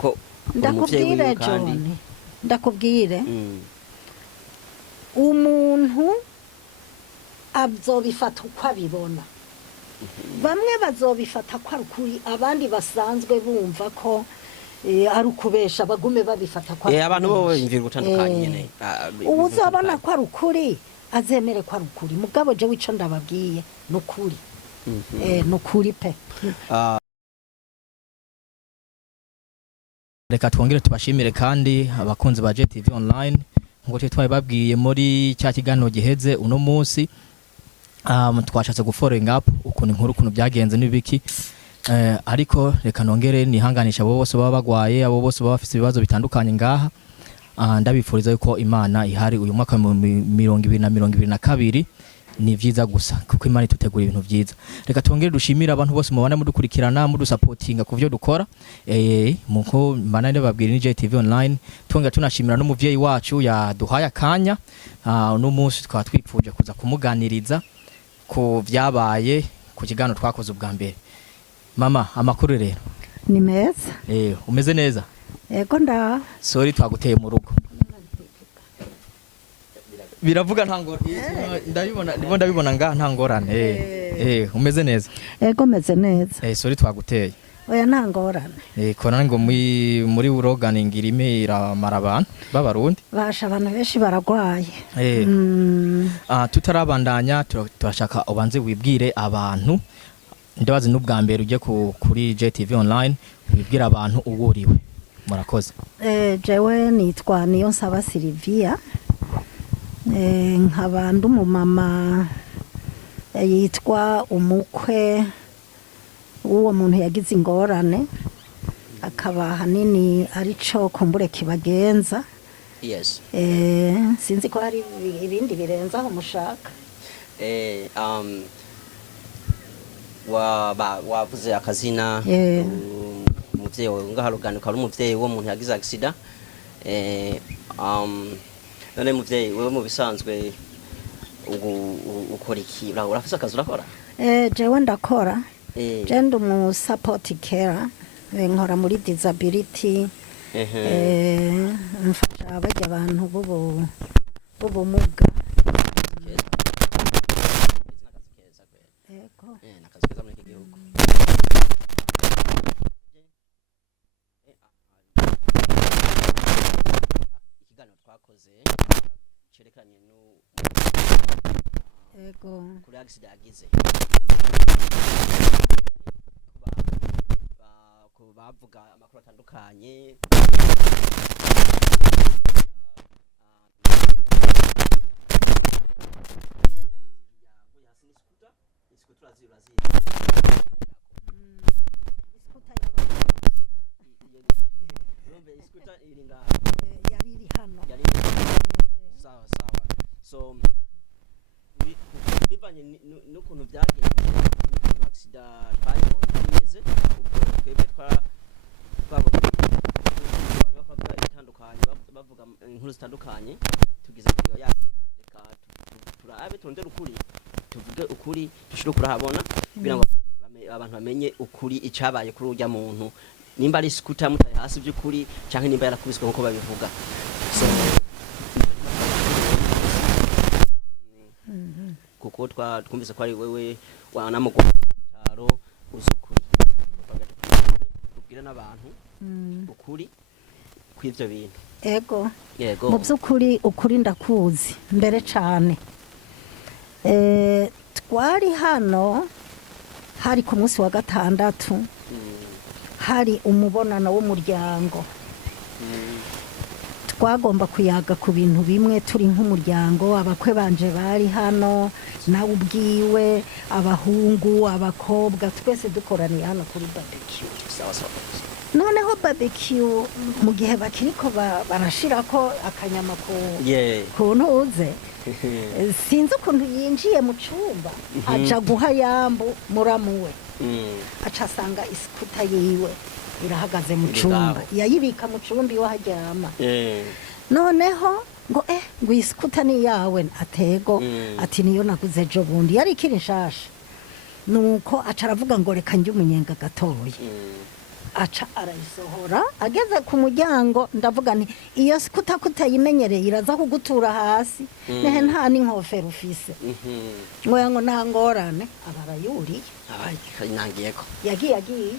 ko ndakubwire John ndakubwire umuntu azobifata uko abibona bamwe bazobifata ko arukuri abandi basanzwe bumva ko ari ukubesha bagume babifata ko abantu bo bimvira gutandukanye nyene uzabona ko arukuri azemere ko arukuri mugabo je wico ndababwiye nukuri nukuri pe Reka twongere tubashimire kandi abakunzi ba JTV online ngo twaye babwiye muri cya kiganiro giheze uno munsi twashatse guforenga up ukuntu inkuru kuno byagenze n'ibiki ariko reka nongere nihanganisha abo bose baba bagwaye abo bose baba bafite ibibazo bitandukanye ngaha ndabifuriza yuko Imana ihari uyu mwaka wa 2022 ni vyiza gusa kuko Imana itutegura ibintu vyiza reka twongere dushimira abantu bose mubana mudukurikirana mudusupportinga kuvyo dukora muko Imana ndababwira ni JTV online twongera tunashimira n'umuvyeyi wacu yaduhaye akanya no munsi twa twipfuje kuza kumuganiriza ku vyabaye ku kigano twakoze ubwa mbere mama amakuru rero ni meza umeze neza ego nda sorry twaguteye mu rugo biravuga ntangora ndabibona nga ntangorane umeze neza ego meze neza sorry twaguteye oya ntangorane kora ngo muri uroganingira imira marabana babarundi basha abantu benshi baragwaye tutarabandanya turashaka ubanze wibwire abantu ndabazi n'ubwa mbere uje kuri JTV online wibwira abantu uwuriwe murakoze jewe nitwa niyo nsaba Silvia nk'abantu mu mama yitwa umukwe uwo muntu yagize ingorane akaba hanini arico kumbure kibagenza yes sinzi ko hari ibindi birenza aho mushaka wavuze akazina umuvyeyi ngaharuganuka ari umuvyeyi wo muntu yagize accident none muvyeyi wewe mu bisanzwe ukora iki urafise akazi urakora jewe ndakora je ndi mu support care nkora muri disability mfasha abajya abantu b'ubumuga cerekanye no kuri accident yagize bavuga amakuru atandukanye so bivanye n'ukuntu byagenze n'ukuntu accident twayibonye neza ubwo twebwe bavuga inkuru zitandukanye tugize kuri ya reka turabe tondera ukuri tuvuge ukuri dushire kurahabona kugira ngo abantu bamenye ukuri icabaye kuri urya muntu nimba ari scooter mutaye hasi by'ukuri canke nimba yarakubiswe nko babivuga so kuko twumvise ko ari wewe wanamugotaro uzukuri ubwira n'abantu ukuri kw'ivyo bintu yego mu by'ukuri ukuri ndakuzi mbere cyane twari hano hari ku munsi wa gatandatu hari umubonano w'umuryango twagomba kuyaga ku bintu bimwe turi nk'umuryango abakwe banje bari hano nawe ubwiwe abahungu abakobwa twese dukoraniye hano kuri barbecue noneho barbecue mu gihe bakiriko barashirako akanyama ku ntuze sinzi ukuntu yinjiye mu cumba aja guha yambu muramuwe aca asanga iskuta yiwe irahagaze mu cumba yayibika mu cumba iwaharyama noneho ngo ngo iskuta ni yawe atego ati niyo naguze ejo bundi yari ikiri nshasha nuko aca aravuga ngo reka njye umunyenga gatoya aca arayisohora ageze ku muryango ndavuga nti iyo skuta kutayimenyereye iraza kugutura hasi nehe nta n'inkofero ufise ngoya ngo nta ngorane abarayuriye nangiyeko yagiye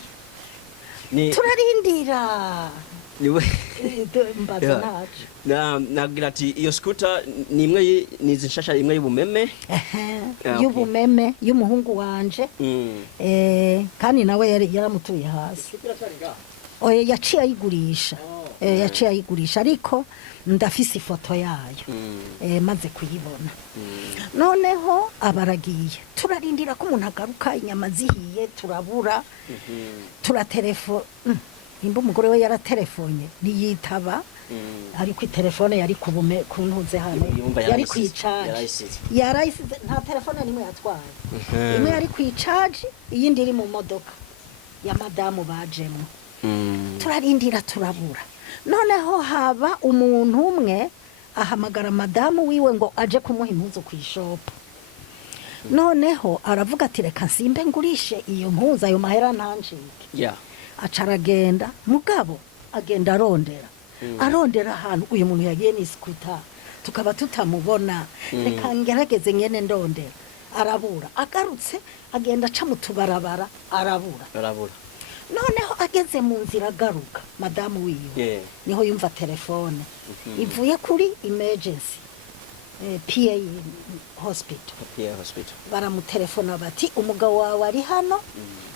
turarindira niwe mbaza nacu nagira ati iyo skuta ni imwe nizi nshasha imwe y'ubumeme y'ubumeme y'umuhungu wanje kandi nawe yaramutuye hasi oya yaciye ayigurisha ariko ndafise ifoto yayo maze kuyibona noneho abaragiye turarindira ko umuntu agaruka inyama zihiye turabura nimba umugore we yaratelefonye ntiyitaba ariko itelefone yari kuntuze hano yari kwicaje yarayisize nta telefone nimwe yatwaye imwe yari kwicaje iyindi iri mu modoka ya madamu bajemo turarindira turabura noneho haba umuntu umwe ahamagara madamu wiwe ngo aje kumuha impuzu ku ishopu noneho aravuga ati reka nsimbe ngurishe iyo mpuzu ayo mahera ntancike aca aragenda mugabo agenda arondera ahantu uyu muntu yagiye n'iskuta tukaba tutamubona reka ngerageze nyene ndondera arabura agarutse agenda aca mu tubarabara arabura noneho ageze mu nzira agaruka madamu wiwe niho yumva telefone ivuye kuri emergency PA hospital baramutelefona bati umugabo wawe ari hano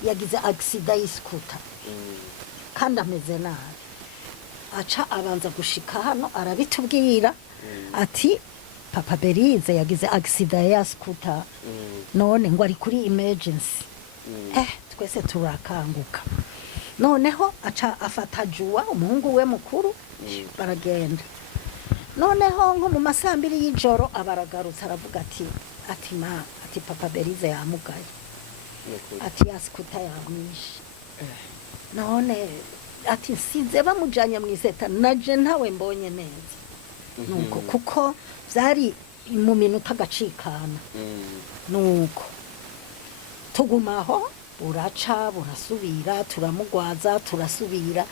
yagize accident y'iskuta kandi ameze nabi aca abanza gushika hano arabitubwira ati papa Berize yagize accident ya skuta none ngo ari kuri emergency twese turakanguka noneho aca afata Juwa umuhungu we mukuru baragenda noneho nko mu masambiri y'ijoro abaragarutse aravuga ati papa Berize yamugaye ati ya skuta yamwishe none ati sinze bamujanye mwiseta naje ntawe mbonye neza nuko kuko vyari mu minota gacikana nuko tugumaho buraca burasubira turamugwaza turasubira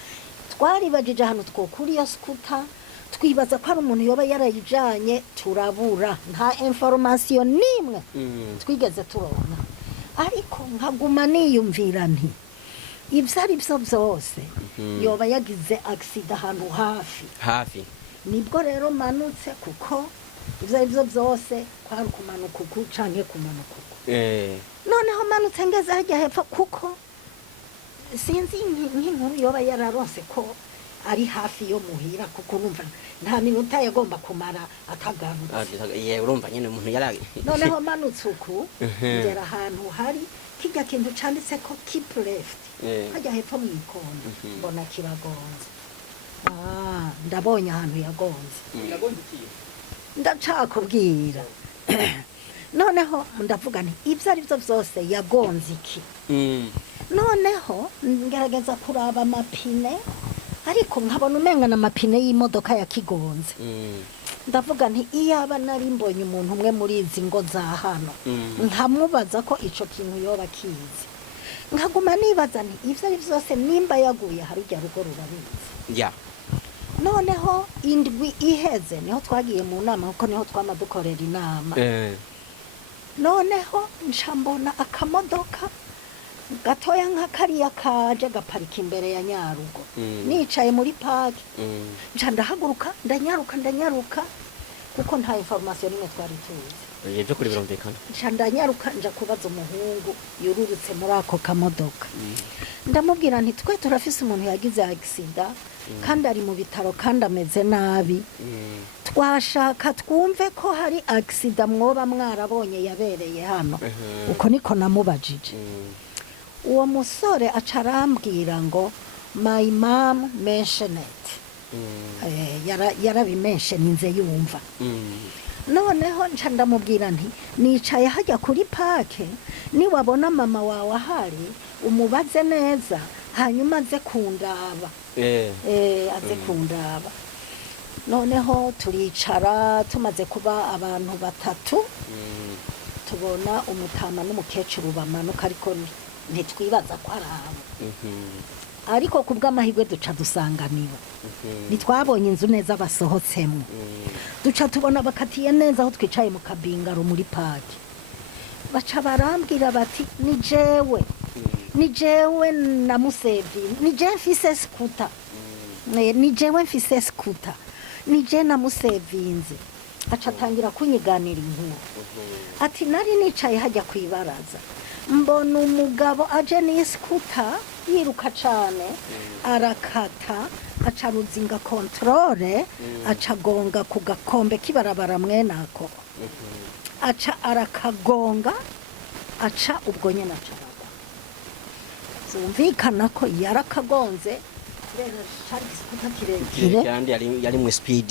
twaribajije hano twokuri iyo skuta twibaza ko ari umuntu yoba yarayijanye turabura nta information nimwe twigeze turona ariko nkaguma niyumvira nti ibyo ari byo byose yoba yagize accident ahantu hafi nibwo rero manutse kuko ibyo ari byo byose kwari kumanuka uku canke kumanuka uku noneho manutse ngeze hajya hepfo kuko sinzi nk'inkuru yoba yararonse ko ari hafi yo muhira kuko urumva nta minota yagomba kumara atagarutse urumva nyine umuntu yari noneho manutse uku ngera ahantu hari kijya kintu canditse ko keep left hajya hepfo mu ikondo mbona kiragonze ndabonye ahantu yagonze ndacakubwira noneho ndavuga nti ibyo ari byo byose yagonze iki noneho ngerageza kuraba amapine ariko nkabona umengana amapine y'imodoka yakigonze ndavuga nti iyaba nari mbonye umuntu umwe muri izi ngo za hano nkamubaza ko ico kintu yoba kizi nkaguma nibaza nti ivyo ari vyose nimba yaguye hari rya rugo rurabizi noneho indwi iheze niho twagiye mu nama kuko niho twamadukorera inama noneho ncambona akamodoka gatoya nka kariya kaje gaparika imbere ya Nyarugo nicaye muri parke nca ndahaguruka ndanyaruka kuko nta information nimwe twari tuzi yebyo kuri birumvikana nca ndanyaruka nja kubaza umuhungu yururutse muri ako kamodoka ndamubwira nti twe turafise umuntu yagize accident kandi ari mu bitaro kandi ameze nabi twashaka twumve ko hari accident mwoba mwarabonye yabereye hano uko niko namubajije uwo musore acarambwira ngo my mom mentioned yarabimentioninze yumva noneho nca ndamubwira nti nicaye hajya kuri parke niwabona mama wawe ahari umubaze neza hanyuma aze kundaba aze kundaba noneho turicara tumaze kuba abantu batatu tubona umutama n'umukecuru bamanuka ariko ntitwibaza ko ari abo ariko kubw'amahirwe duca dusanganiwe ntitwabonye inzu neza basohotsemo duca tubona bakatiye neza aho twicaye mu kabingaro muri paki baca barambwira bati ni jewe namusevinze ni jewe mfise skuta ni jewe mfise skuta ni jewe namusevinze aca atangira kunyiganira inkuru ati nari nicaye hajya kwibaraza mbona umugabo aje n'iskuta yiruka cane arakata aca ruzinga kontrole aca gonga ku gakombe kibarabara mwenako aca arakagonga aca ubwo nyene aca aragwa zumvikana ko yarakagonze rero cari iskuta kirekire kandi yari mu speed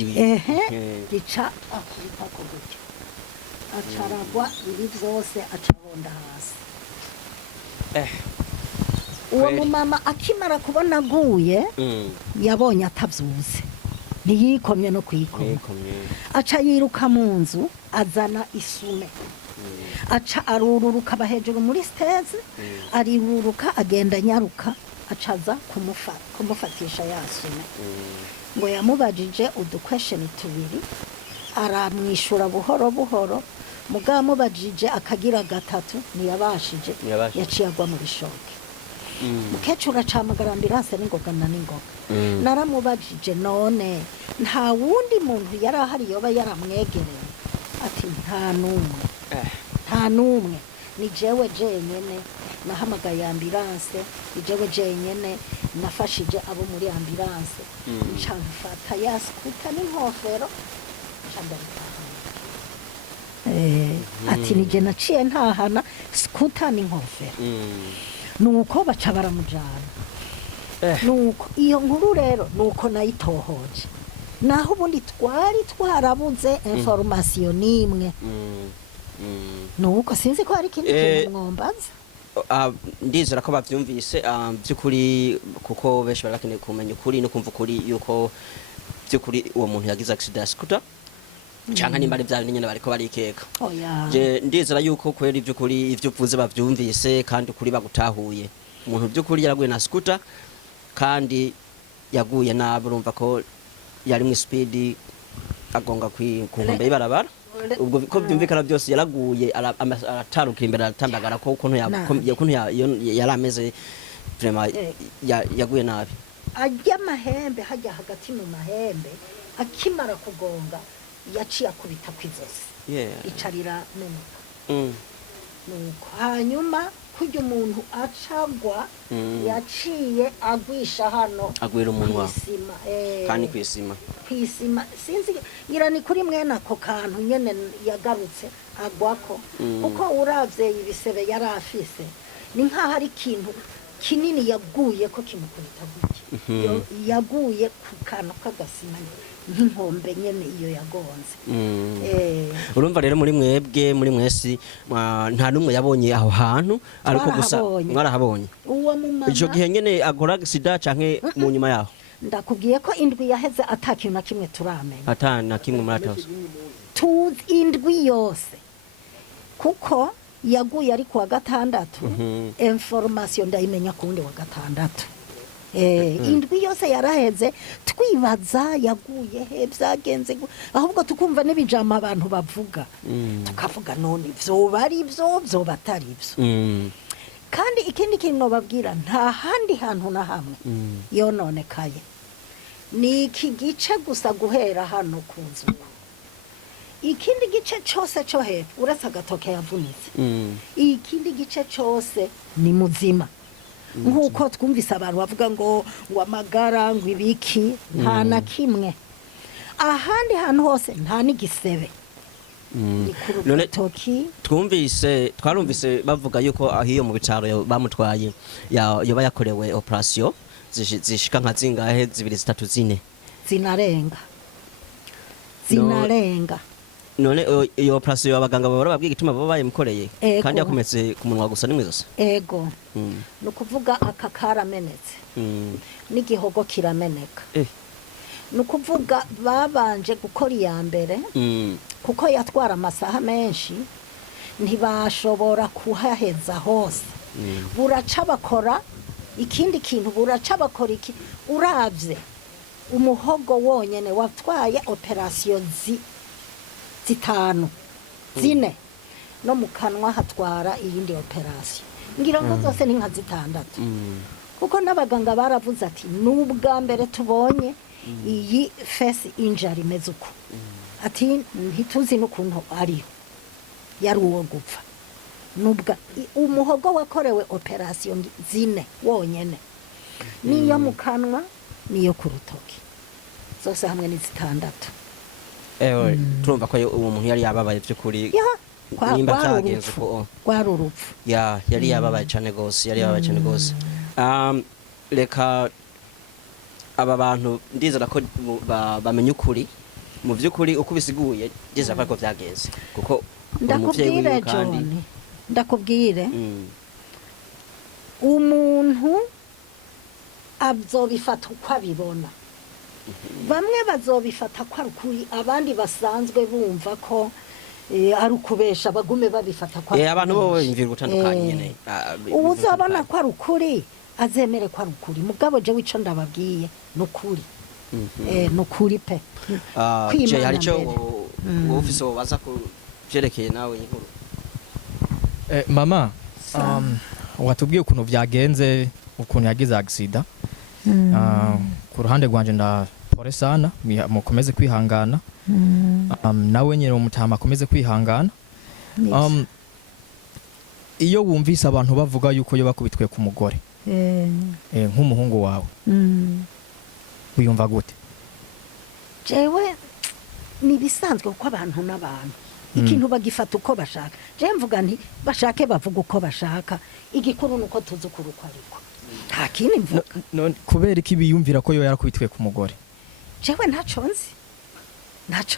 gica akubita ko gutyo aca aragwa ibi vyose aca abonda hasi uwo mumama akimara kubona aguye yabonye atavyuze ntiyikomye no kwikoma aca yiruka mu nzu azana isume aca arururuka aba hejuru muri stairs ariruruka agenda nyaruka aca aza kumufatisha ya sume ngo yamubajije udukwesheni tubiri aramwishura buhoro buhoro mugabo amubajije akagira gatatu ntiyabashije yaciye agwa mu bishoke mukecuru acamagara ambirase n'ingoga na n'ingoga naramubajije none nta wundi muntu yari ahari yoba yaramwegereye ati nta n'umwe ni jewe jenyene nahamagaye ambiranse ni jewe jenyene nafashije abo muri ambiranse nca mfata ya skuta n'inkofero nca ndaritaha ati nije naciye ntahana skuta n'inkofero nuko baca baramujana nuko iyo nkuru rero nuko nayitohoje naho ubundi twari twarabuze information nimwe nuko sinzi ko hari ikindi kintu mwombaza ndizera ko bavyumvise by'ukuri kuko benshi barakeneye kumenya ukuri no kumva ukuri yuko by'ukuri uwo muntu yagize accident scooter cyangwa nimba ari bya nyine bariko barikeka je ndizera yuko kwera ivy'ukuri ivyo uvuze bavyumvise kandi ukuri bagutahuye umuntu by'ukuri yaraguye na scooter kandi yaguye nabi urumva ko yari mu speed agonga ku nkombe y'ibarabara ubwo ko byumvikana byose yaraguye arataruka imbere aratandagara ko ukuntu yari ameze vraiment yaguye nabi ajya mahembe hajya hagati mu mahembe akimara kugonga yaciye akubita kwizosi icarira menuka nuko hanyuma kujya umuntu acagwa yaciye agwisha hano agwira umunwa kwisima kandi kwisima sinzi ngira ni kuri mwene ako kantu nyene yagarutse agwako kuko uravye ibisebe yari afise ni nkaho ari ikintu kinini yaguye ko kimukubita gutya yaguye ku kantu k'agasima nk'inkombe nyene iyo yagonze urumva rero muri mwebwe muri mwesi nta numwe yabonye aho hantu ariko gusa mwarahabonye uwo mumama ico gihe nyene agora sida canke mu nyuma yaho ndakubwiye ko indwi yaheze atakintu na kimwe turamenya atana kimwe muratose tuzi indwi yose kuko yaguye ari kuwa gatandatu information ndayimenya kundi wa gatandatu indwi yose yaraheze twibaza yaguye he byagenze ahubwo tukumva n'ibijama abantu bavuga tukavuga none vyoba ari byo vyoba atari byo kandi ikindi kintu babwira nta handi hantu na hamwe yononekaye ni iki gice gusa guhera hano ku nzu ikindi gice cyose cyo hepfo uretse agatoke yavunitse ikindi gice cyose ni muzima nk'uko twumvise abantu bavuga ngo amagara ngo ibiki nta na kimwe ahandi hantu hose nta n'igisebe twarumvise bavuga yuko ahiyo mu bitaro bamutwaye yoba yakorewe operation zishika nka zingahe 2 3 4 zinarenga none iyo operation abaganga baba babwiye gituma baba bayimukoreye kandi yakometse ku munwa gusa nimwizosa ego no kuvuga aka karamenetse n'igihogo kirameneka no kuvuga babanje gukora iya mbere kuko yatwara amasaha menshi ntibashobora kuhaheza hose buraca bakora ikindi kintu buraca bakora iki uravye umuhogo wonyene watwaye operasiyo zitanu zine no mu kanwa hatwara iyindi operasiyo ngira ngo zose ni nka zitandatu kuko n'abaganga baravuze ati n'ubwa mbere tubonye iyi face injury imeze uko ati ntituzi n'ukuntu ariyo yari uwo gupfa nubwa umuhogo wakorewe operasiyo zine wonyene niyo mu kanwa niyo ku rutoki zose hamwe ni zitandatu turumva ko uwo muntu yari yababaye by'ukuri nimba byagenze ko rwari urupfu yari yababaye cyane gose reka aba bantu ndizera ko bamenye ukuri mu by'ukuri uko bisiguye ndizera ko byagenze kuko ndakubwire John ndakubwire umuntu azobifata uko abibona bamwe bazobifata ko ari ukuri abandi basanzwe bumva ko ari ukubesha bagume babifata ko abantu bo bimvira gutandukanye nyene ubu uzabona ko ari ukuri azemere ko ari ukuri mugabo je wico ndababwiye n'ukuri n'ukuri pe je hari cyo office baza ku jerekeye nawe inkuru mama watubwiye ukuntu byagenze ukuntu yagize accident ku ruhande rwanje pole sana mukomeze kwihangana nawe nyine umutama akomeze kwihangana iyo wumvise abantu bavuga yuko yo bakubitwe ku mugore nk'umuhungu wawe uyumva gute jewe nibisanzwe uko abantu n'abantu ikintu bagifata uko bashaka je mvuga nti bashake bavuga uko bashaka igikuru nuko tuzi ukuri uko ariko nta kindi mvuga kubera iki biyumvira ko yo yarakubitwe ku mugore jewe ntaco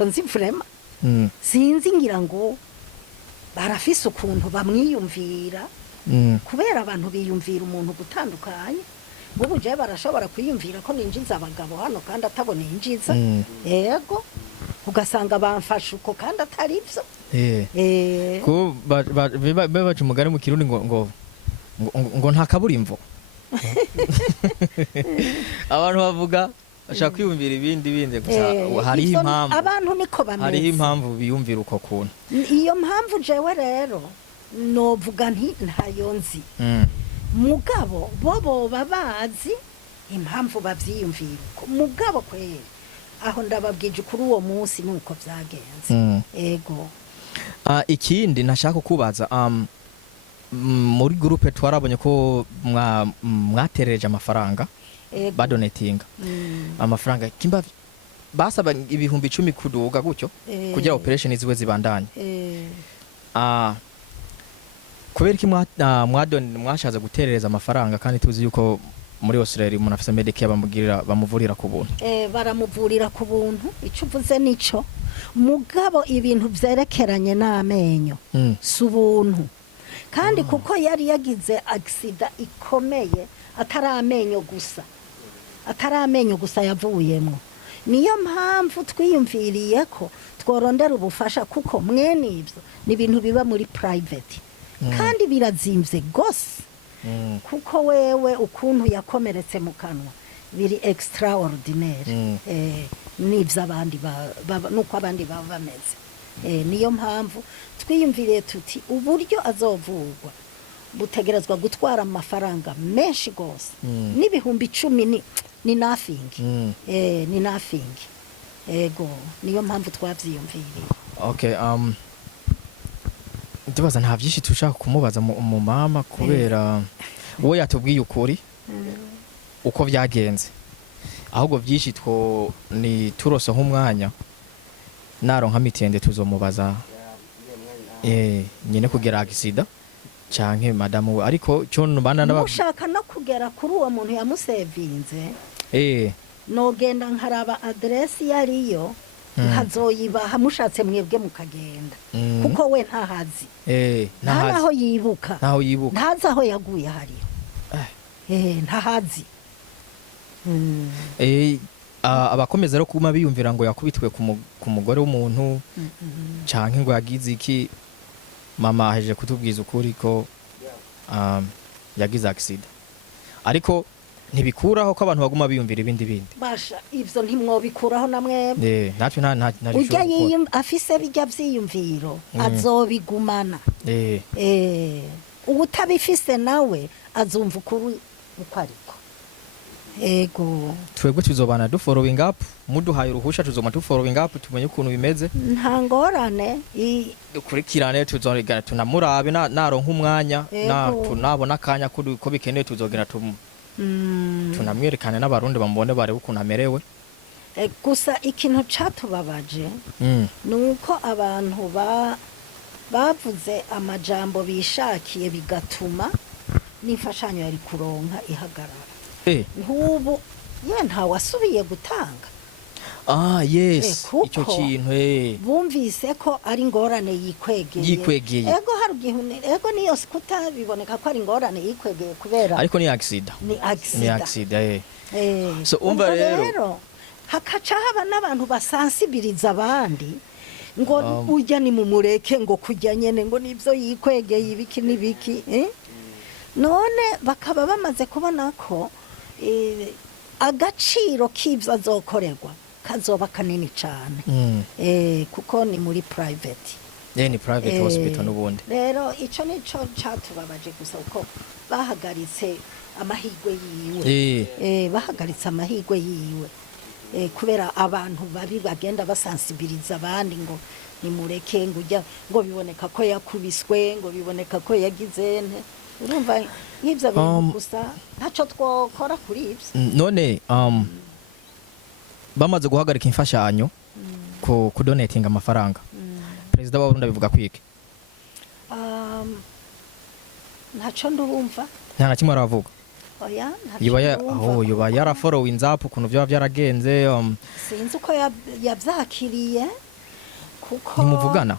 nzi vrema sinzi ngira ngo barafise ukuntu bamwiyumvira kubera abantu biyumvira umuntu gutandukanye ubu je barashobora kwiyumvira ko ninjiza abagabo hano kandi atabona injiza yego ugasanga bamfasha uko kandi atari byo ko baca umugani mu kirundi ngo nta kaburimbo abantu bavuga bashaka kwiyumvira ibindi gusa hariho impamvu abantu niko bameze hariho impamvu biyumvira uko kuntu iyo mpamvu jewe rero novuga nti ntayo nzi mugabo bo babazi impamvu bavyiyumvira mugabo kwera aho ndababwije kuri uwo munsi nuko byagenze ego ikindi nashaka kubaza muri groupe twarabonye ko mwaterereje amafaranga badonatinga amafaranga kimba basaba ibihumbi 10 kuduga gutyo kugira operation ziwe zibandanye kubera ki mwashaza guterereza amafaranga kandi tuzi yuko muri Australia umuntu afise Medicare bamuvurira ku buntu baramuvurira ku buntu ico uvuze nico mugabo ibintu vyerekeranye n'amenyo subuntu kandi kuko yari yagize accident ikomeye ataramenyo gusa yavuyemo niyo mpamvu twiyumviriye ko tworondera ubufasha kuko mwene ivyo ni ibintu biba muri private kandi birazimvye gose kuko wewe ukuntu yakomeretse mu kanwa biri extraordinaire n'ivyo abandi nuko abandi baba bameze niyo mpamvu twiyumviriye tuti uburyo azovurwa butegerezwa gutwara amafaranga menshi gose n'ibihumbi 10 ni nothing ni nothing ego niyo mpamvu twavyiyumviriye okay ndibaza nta byinshi tushaka kumubaza mu mama kubera wowe yatubwiye ukuri uko byagenze ahubwo byinshi ni turose nk'umwanya naronka mitende tuzomubaza nyine kugera accident canke madamu we ariko cyo nubana mushaka no kugera kuri uwo muntu yamusevinze nogenda nkaraba adresse yariyo nkazoyibaha mushatse mwebwe mukagenda kuko we ntahazi ntaho yibuka ntazi aho yaguye hariyo ntahazi abakomeza rero kuma biyumvira ngo yakubitwe ku mugore w'umuntu canke ngo yagize iki mama aheje kutubwiza ukuri ko yagize accident ariko ntibikuraho ko abantu baguma biyumvira ibindi basha ivyo ntimwobikuraho namwe natwe nta urya afise bijya vyiyumviro azobigumana ubutabifise nawe azumva ukuri uko ariko ego twebwe tuzobana dufollowing up muduhaye uruhusha tuzoma dufollowing up tumenye ukuntu bimeze nta ngorane dukurikirane tuzorigana tunamurabe naronka umwanya tunabona akanya ko bikeneye tuzogera tunamwerekane n'abarundi bamubone barebe ukuntu amerewe gusa ikintu catubabaje nuko abantu bavuze amajambo bishakiye bigatuma n'imfashanyo yari kuronka ihagarara ntubu ntawasubiye gutanga yes icyo kintu bumvise ko ari ingorane yikwegeye ego niyo skuta biboneka ko ari ingorane yikwegeye kubera ariko ni accident so umva rero hakaca haba n'abantu basansibiriza abandi ngo ujya ni mumureke ngo kujya nyene ngo nivyo yikwegeye ibiki n'ibiki none bakaba bamaze kubona ko agaciro k'ivyo azokorerwa kazoba kanini cyane kuko ni muri private ni private hospital n'ubundi rero ico nico cyatubabaje gusa uko bahagaritse amahigwe yiwe bahagaritse amahigwe yiwe kubera abantu babi bagenda basansibiliza abandi ngo nimureke ngo biboneka ko yakubiswe ngo biboneka ko yagize urumva y'ibyo bintu gusa ntacyo twokora kuri ibyo none bamaze guhagarika imfashanyo ku donating amafaranga perezida wa Burundi bivuga kwiki ntacyo ndumva nta na kimwe aravuga Yoba yarafollowing up ukuntu byaba byaragenze sinzi uko yabyakiriye kuko ntimuvugana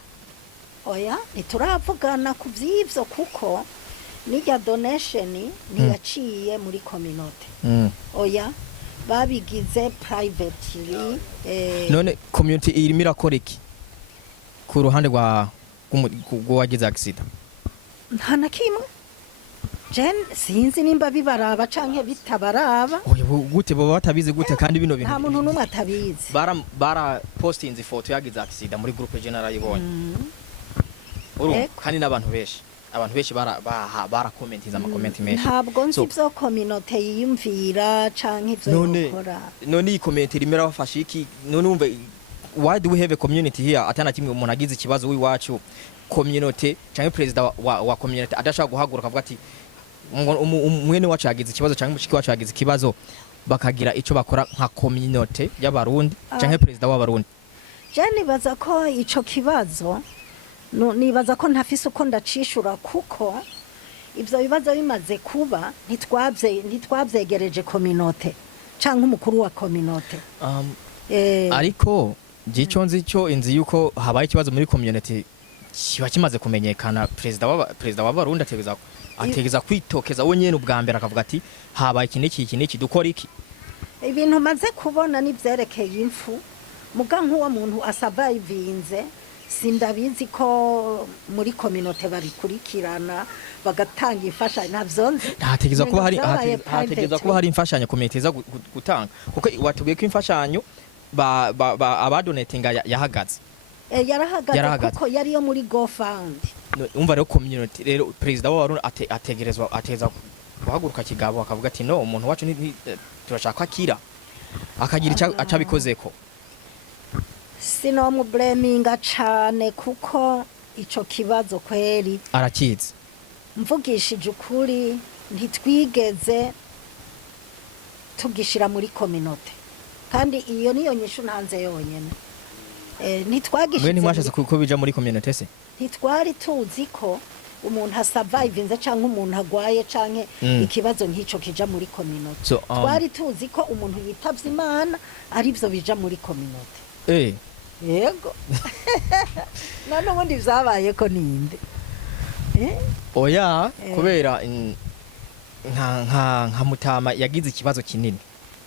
ntituravugana ku by'ibyo kuko n'irya donation ntiyaciye muri community babigize privately none community irimo irakora iki ku ruhande rw'uwagize accident nta na kimwe sinzi nimba bibaraba canke bitabaraba gute baba batabizi gute kandi bino bintu nta muntu numwe atabizi bara posting ifoto yagize accident muri groupe general yibonye kandi n'abantu benshi bara commentiza ama comment menshi ntabwo nzi byo community yiyumvira canke ivyo gukora none iyi comment rimera bafasha iki none umva why do we have a community here atana kimwe umuntu agize ikibazo wiwacu community canke president wa community adashaka guhaguruka avuga ati mwene wacu yagize ikibazo canke mushiki wacu yagize ikibazo bakagira ico bakora nka community y'abarundi canke president w'abarundi nibaza ko ico kibazo nibaza ko ntafise uko ndacishura kuko ivyo bibazo bimaze kuba ntitwavyegereje community canke umukuru wa community ariko gico nzi cyo inzi yuko habaye ikibazo muri community kiba kimaze kumenyekana president w'abarundi ategeza kwitokeza we nyene ubwa mbere akavuga ati habaye iki dukora iki ibintu maze kubona nivyerekeye impfu muga nk'uwo muntu asurvivinze sindabizi ko muri community babikurikirana bagatanga imfashanyo navyonze hategeza kuba hari imfashanyo community za gutanga kuko watubwiye ko imfashanyo abadonatinga yahagaze yarahagaze kuko yari yo muri GoFund umva rero community rero president w'abarundi ateza guhaguruka kigabo akavuga ati no umuntu wacu turashaka akira akagira acabikozeko sino mu blaminga cane kuko ico kibazo kweri arakizi mvugishije ukuri ntitwigeze tugishira muri community kandi iyo niyo nyishu ntanze yonyene ntitwagishize mwashatse ko bija muri community se ntitwari tuzi ko umuntu asurvivinze canke umuntu agwaye canke ikibazo nk'ico kija muri community twari tuzi ko umuntu yitavye Imana ari byo bija muri community yego none ubundi vyabaye ko ninde oya kubera nka mutama yagize ikibazo kinini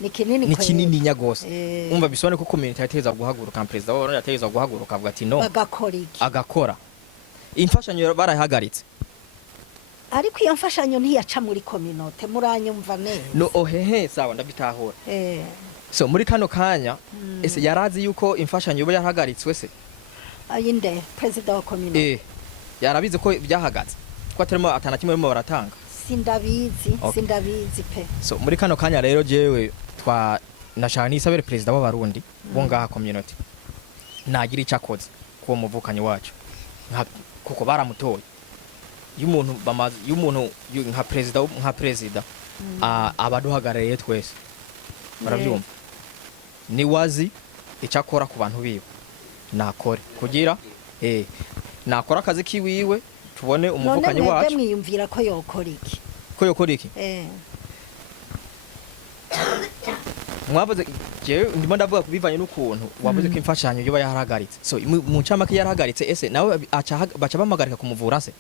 ni kinini nyagose umva bisone ko community yateza guhaguruka president w'abarundi yateza guhaguruka avuga ati no bagakora iki agakora imfashanyo barahagaritse ariko iyo mfashanyo ntiyaca muri kominote muranyumva neza no ohehe sawa ndabitahura so muri kano kanya ese yarazi yuko imfashanyo yoba yarahagaritswe se ayinde president wa kominote yarabize ko byahagaze ko atarimo atana kimwe barimo baratanga sindabizi pe so muri kano kanya rero jewe twa nashaka nisabere president w'abarundi bo ngaha community nagira icakoze ko muvukanye wacu kuko baramutoye y'umuntu nka president abaduhagarariye twese barabyumva ni wazi icakora ku bantu biwe nakore kugira nakora akazi kiwiwe tubone umuvukanye wacu none mwiyumvira ko yokora iki mwavuze je ndimo ndavuga kubivanye n'ukuntu wavuze ko imfashanyo yoba yarahagaritse so mu ncamake yarahagaritse ese nawe baca bamagarika kumuvura se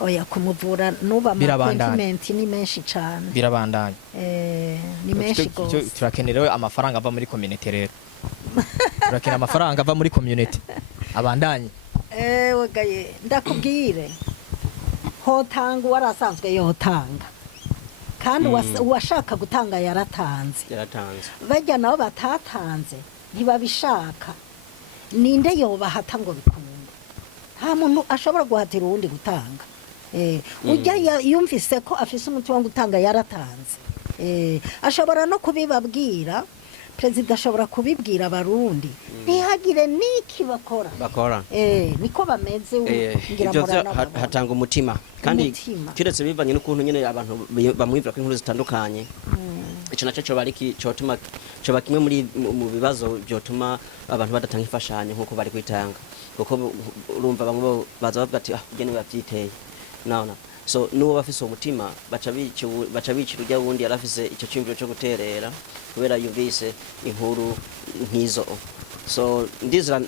oya kumuvura nuba appointment ni menshi cyane birabandanya ni menshi gose turakenerewe amafaranga ava muri community rero turakena amafaranga ava muri community abandanye wegaye ndakubwire hotanga warasanzwe yotanga kandi uwashaka gutanga yaratanze bajya nabo batatanze ntibabishaka ninde yobahata ngo bikunde nta muntu ashobora guhatira uwundi gutanga ujya yumvise ko afise umuti wo gutanga yaratanze ashobora no kubibabwira President ashobora kubibwira abarundi ntihagire niki bakora niko bameze ngira murana hatanga umutima kandi kiretse bivanye n'ukuntu nyene abantu bamwivira ko inkuru zitandukanye ico naco cyo bariki cyotuma cyo bakimwe muri mu bibazo byotuma abantu badatanga ifashanyo nkuko bari kwitanga kuko urumva bamwe baza bavuga ati ugene bavyiteye naona so nuwo bafise umutima baca bicira ujya wundi yarafise icyo cyumviro cyo guterera kubera yumvise inkuru nkizo so ndizira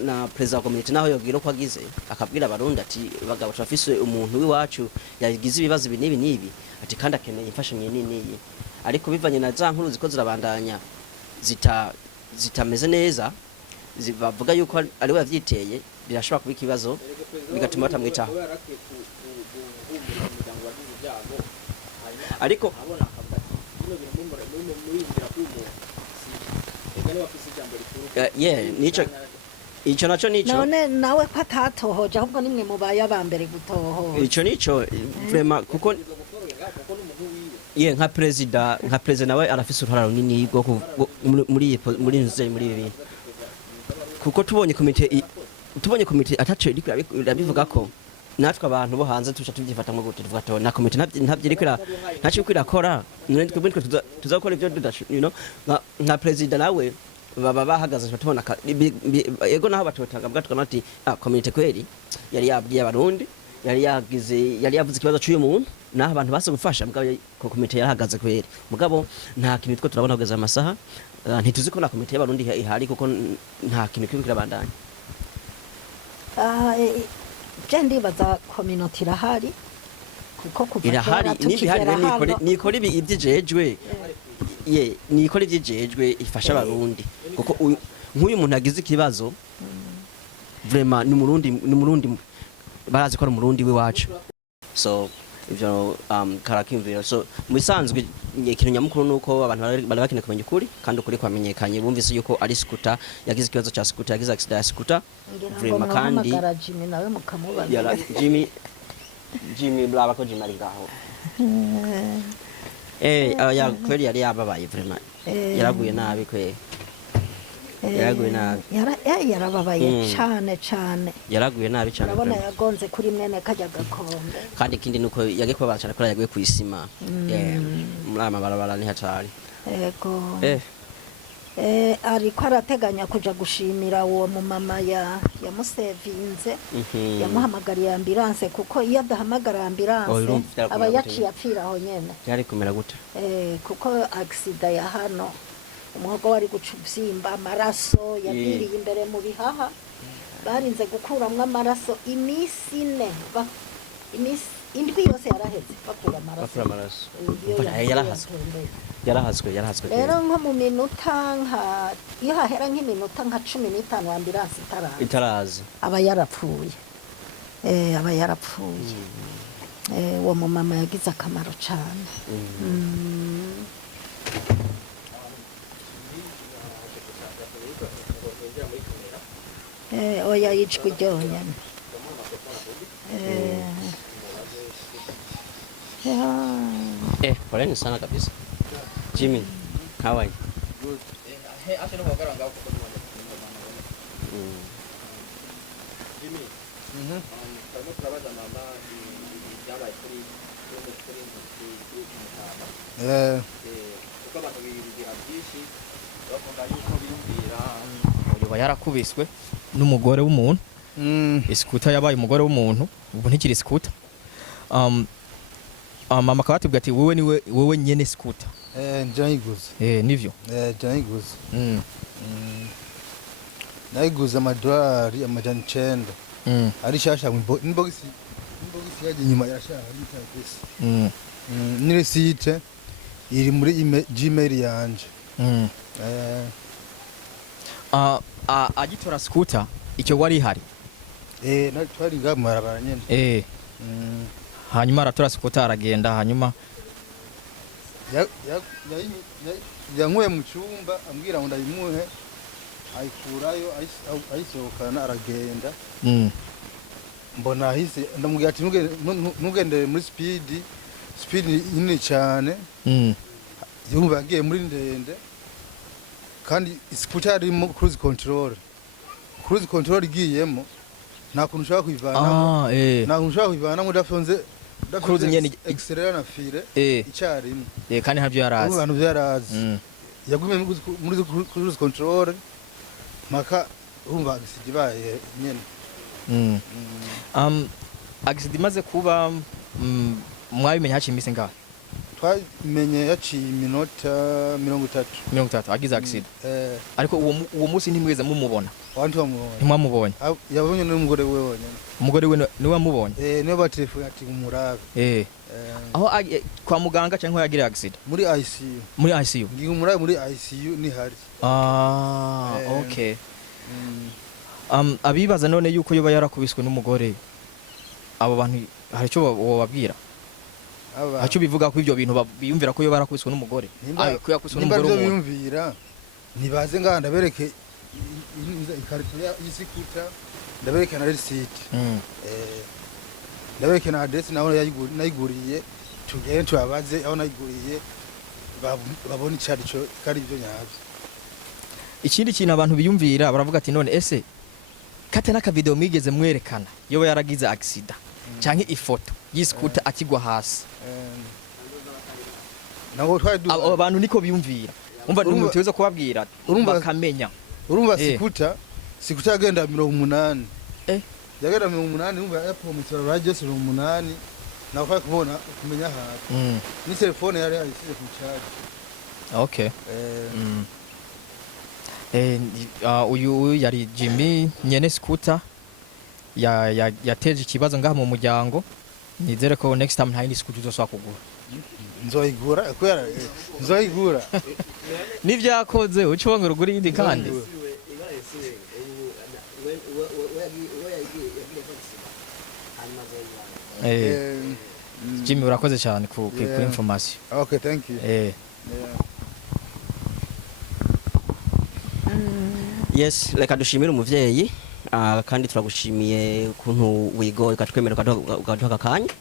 na president community naho yogira ko agize akabwira abarundi ati bagabo turafise umuntu wiwacu yagize ibibazo binibi nibi ati kandi akeneye imfashanyo nini ariko bivanye na za nkuru ziko zirabandanya zitameze neza bavuga yuko ari we yavyiteye birashobora kuba ikibazo bigatuma batamwitaho ariko nico naco none nawe ko atatohoje ahubwo nimwe mubaye abambere gutohoja nico vraiment kuko nka president nawe arafise uruhara runini rwo muri nzeri muri ibi kuko tubonye komite ataco irabivuga ko natwe abantu bo hanze tuca tuvyifatamwe gute tuvuga to na komite ntavyirikira ntaco kwirakora none twebwe tuzakora ivyo nka president nawe baba bahagaze tubona yego naho batotanga bwa tukana ati komite kweri yari yabwiye abarundi yari yavuze ikibazo cy'uyu muntu naho abantu base gufasha mugabo ko komite yarahagaze kweri mugabo nta kintu two turabona kugeza amasaha ntituzi ko na komite y'abarundi ihari kuko nta kintu kiri kirabandanya je ndibaza community irahari kuko kuva irahari nikora ibi ibyijejwe nikora ibyijejwe ifasha abarundi kuko nk'uyu muntu agize ikibazo vraiment ni murundi barazi ko ari umurundi wiwacu so ivyo karakimvira so musanzwe ikintu nyamukuru nuko abantu bari bakeneye kumenya ukuri kandi ukuri kwamenyekanye bumvise yuko ari scooter yagize ikibazo cha scooter yagize accident ya scooter vraiment kandi Jimmy nawe mukamubaza yara Jimmy blaba ko Jimmy ari ngaho ya kweli yari yababaye vraiment yaraguye nabi kweli yaraguye nabi yarababaye cyane yaraguye nabi cyane urabona yagonze kuri mwene kajya gakombe kandi ikindi nuko yagiye kubabara cyane kuri yaguye ku isima muri amabarabara ni hatari yego ariko arateganya kuja gushimira uwo mu mama yamusevinze yamuhamagariye ambulance kuko iyo adahamagara ambulance aba yaciye apfira aho nyene yari kumera gute kuko accident ya hano umuhogo wari gucubyimba amaraso yabiriye imbere mu bihaha barinze gukuramwe amaraso imisi indwi yose yaraheze bakura amaraso yarahazwe rero nko mu minota iyo hahera nk'iminota nka 15 ambulance itaraza aba yarapfuye aba yarapfuye uwo mumama yagize akamaro cyane oya yicwa ryonyine poleni sana kabisa. Jimmy, how are you? Good. Jimmy. Kama turabaza mama yabaye kuri kuko abantu bigira byinshi bakunda yuko biyumvira yoba yarakubiswe n'umugore w'umuntu iskuta yabaye umugore w'umuntu ubu ntikiri skuta mama akaba ati wowe nyene skuta njayiguze nivyo njayiguze nayiguze amadolari amajana 9 ari shasha inbox yaje nyuma yarashaka ari nire site iri muri Gmail yanje agitora skuta icyo wari hari twari ngamarabara nyene hanyuma aratora skuta aragenda hanyuma yankuye mu cyumba ambwira ngo ndayimuhe ayikurayo ayisohokana aragenda mbona ahise ndamubwira ati ntugendere muri speed nini cyane yumva yagiye muri ndende kandi isikuta yarimo cruise control igiyemo nta kuntu ushaka kuyivanamo nta kuntu ushaka kuyivanamo udafunze cruise nyene accelerator na file icyarimwe kandi ntabyo yarazi abantu byarazi yagume muri cruise control maka urumva agisidi baye nyene agisidi maze kuba mwabimenye haciye iminsi ngahe twamenye yaciye iminota 30 agize agisidi ariko uwo munsi ntimweze mumubona ntimwamubonye yabonye n'umugore we wonyene umugore we niwe wamubonye niwe batelefone ati umurabe aho kwa muganga cyangwa yagira agisidi muri ICU ngi umurabe muri ICU ni hari okay abibaza none yuko yoba yarakubiswe n'umugore abo bantu hari icyo wababwira hacu bivuga ko ivyo bintu biyumvira ko yoba yarakubiswe n'umugore ko yakubiswe n'umugore w'umuntu biyumvira nibaze nganda bereke ikarito y'isikuta ndabereke na receipt ndabereke na address naho nayiguriye tugende tubabaze aho nayiguriye babona icari cyo kari byo nyabyo. Ikindi kintu abantu biyumvira baravuga ati none ese kate naka video migeze mwerekana yoba yaragize accident canke ifoto y'iskuta akigwa hasi naho twari abantu niko biyumvira umva n'umuteweza kubabwira bakamenya urumva sikuta yagenda 180 yagenda 180 umva yapromotora radio 180 naho kwa kubona kumenya hafi ni telefone yari yisize ku charge. Okay. Uyu yari Jimmy nyene scooter yateje ikibazo ngaha mu muryango nizere ko next time nta yindi scooter uzoswa kugura nzoyigura nivyakoze ucibongera ugura yindi kandi Jimmy urakoze cyane ku information. Okay, thank you. Yes, reka dushimire umuvyeyi kandi turagushimiye kuntu wigo ikatwemera ukaduha akanya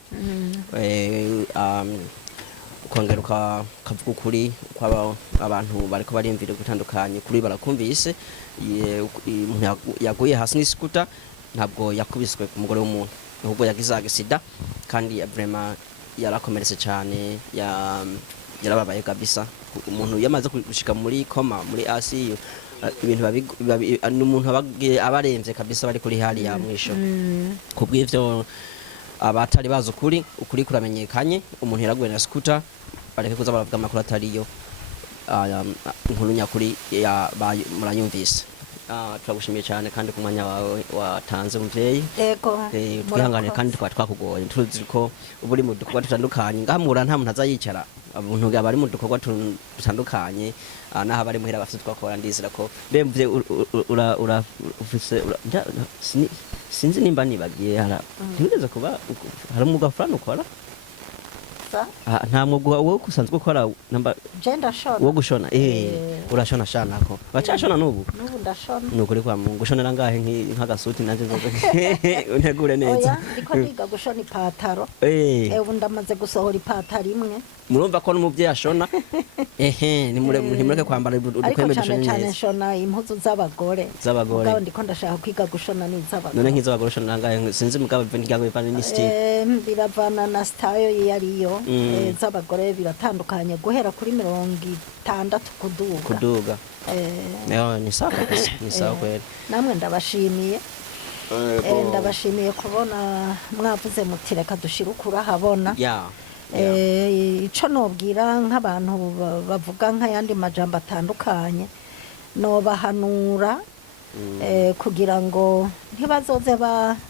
ukongera ukavuga ukuri kwaba abantu bariko barimvira gutandukanye kuri barakumvise yaguye hasi n'iskuta ntabwo yakubiswe ku mugore w'umuntu ahubwo yagize agisida kandi vraiment yarakomeretse cyane yarababaye kabisa umuntu yamaze gushika muri koma muri ICU ibintu n'umuntu abaremvye kabisa bari kuri hali ya mwisho kubw'ivyo abatari bazo ukuri kuramenyekanye umuntu yaraguye na scooter bareke kuza baravuga amakuru atariyo inkuru nyakuri muranyumvise. Turagushimiye cyane kandi ku mwanya wawe watanze umuvyeyi twihangane kandi twakugoye tuzi ko uburi mu dukorwa tutandukanye ngahamura nta muntu azayicara abantu bari mu dukorwa tutandukanye naha bari muhera bafite twakora ndizira ko bemvye ufise sinzi nimba nibagiye ntigeze kuba hari umwuga fulani ukora nta mwuga wowe usanzwe ukora wo gushona urashona shanako bacashona n'ubu ndashona ni ukuri kwa Mungu ushonera ngahe nk'agasuti nanje untegure neza ndiko niga gushona ipataro ubu ndamaze gusohora ipataro imwe murumva ko n'umuvyeyi ashona nimureke kwambara udukwembe dushona neza cyane shona impuzu z'abagore ubwo ndiko ndashaka kwiga gushona n'iz'abagore none nk'iz'abagore ushonera ngahe sinzi mugabo bivana ni style biravana na style yariyo z'abagore biratandukanye guhera kuri 60 kuduga ni sawa kabisa ni sawa kweli namwe ndabashimiye ndabashimiye kubona mwavuze muti reka dushira ukura habona ico nobwira nk'abantu bavuga nk'ayandi majambo atandukanye nobahanura kugira ngo ntibazoze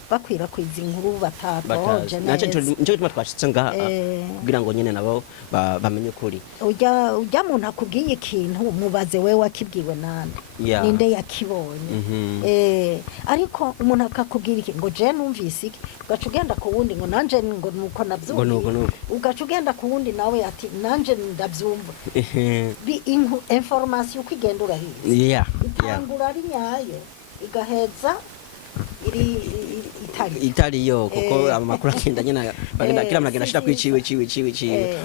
bakwirakwiza inkuru batatoje neza nico gituma twashitse ngaha kugira ngo nyene nabo bamenye ukuri ujya muntu akubwiye ikintu mubaze wewe wakibwiwe nande ninde yakibonye ariko umuntu akakubwira iki ngo je numvise iki ugaca ugenda ku wundi ngo nanje ngo nuko navyumva ugaca ugenda ku wundi nawe ati nanje ndavyumva information uko igenda urahiza itangura ari nyayo igaheza itari yo kuko amakuru agenda nyine bagenda kila mnagenda ashira kwiciwe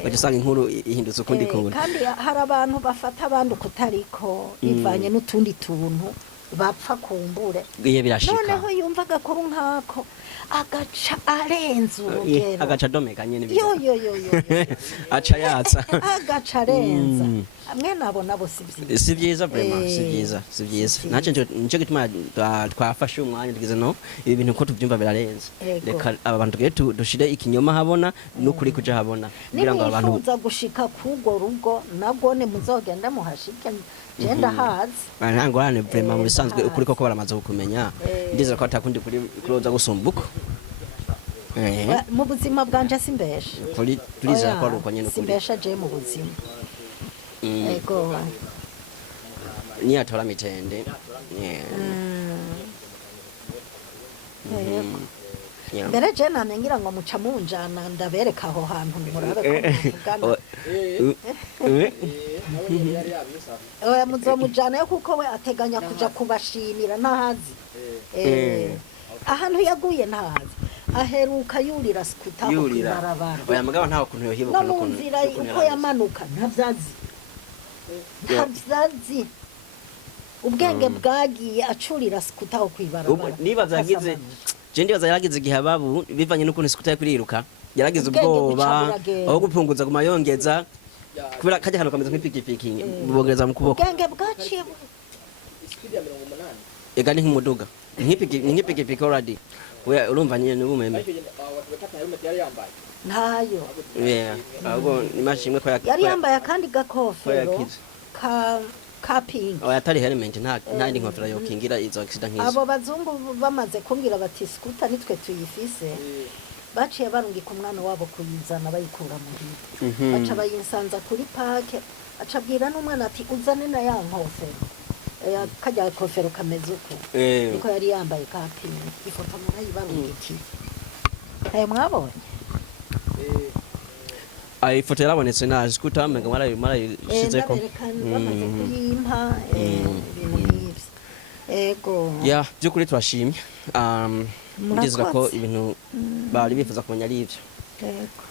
bagisanga inkuru ihindutse ukundi kuntu kandi hari abantu bafata abandi kutariko ivanye n'utundi tuntu bapfa kumbure birashika noneho yumva agakuru nkako agaca arenza urugero agaca domeka nyene yo aca yatsa agaca arenza amwe nabo si vyiza vraiment si vyiza nace nico gituma twafashe umwanya tugize no ibi bintu ko tuvyumva birarenze reka abantu tugiye dushire ikinyoma habona n'ukuri kuja habona kugira ngo abantu uza gushika kugo rugo nagone muzogenda muhashike genda hazi ntangorane vraiment mu bisanzwe ukuri koko baramaze kukumenya ndiza ko atakundi kuri kuroza gusumbuko mu buzima bwanje simbesha turizera ko ari uko nyene ukuri simbesha je mu buzima ego ni atora mitende mbere je namengira ngo muca munjana ndabereka aho hantu murabe ko muvugana muzomujana yo kuko we ateganya kuja kubashimira ntahazi ahantu yaguye ntahazi aheruka yurira skuta aho kwibarabara oya mugabo ntaho kuntu yohibuka no kunzira uko yamanuka ntavyazi ubwenge bwagiye acurira skuta aho kwibarabara nibaza yagize je ndibaza yaragize igihababu bivanye n'ukuntu skuta yakuriruka yaragize ubwoba aho gupunguza kumayongeza kubera kaje hano kameze nk'ipikipiki bogereza mu kuboko ubwenge bwaciye ega ni nk'umuduga nk'ipikipiki already we urumva nyine n'ubumeme ntayo ahubwo nimashimwe ko yari yambaye akandi gakofero ka pink atari helmet nta nkofero yo kingira izo accident nk'izo abo bazungu bamaze kumbwira bati skuta nitwe tuyifise baciye barungika umwana wabo kuyizana bayikura muhira baca bayinsanza kuri parke acabwira n'umwana ati uzane na ya nkofero kajya kofero kameze uko niko yari yambaye ka pink ifoto murayibarungiki mwabonye ifoto yarabonetse na skuta mega marayishizeko bamaze kuyimpa ibintu nk'ivyo ego by'ukuri turashimye ndizera ko ibintu bari bifuza kumenya ari ivyo ego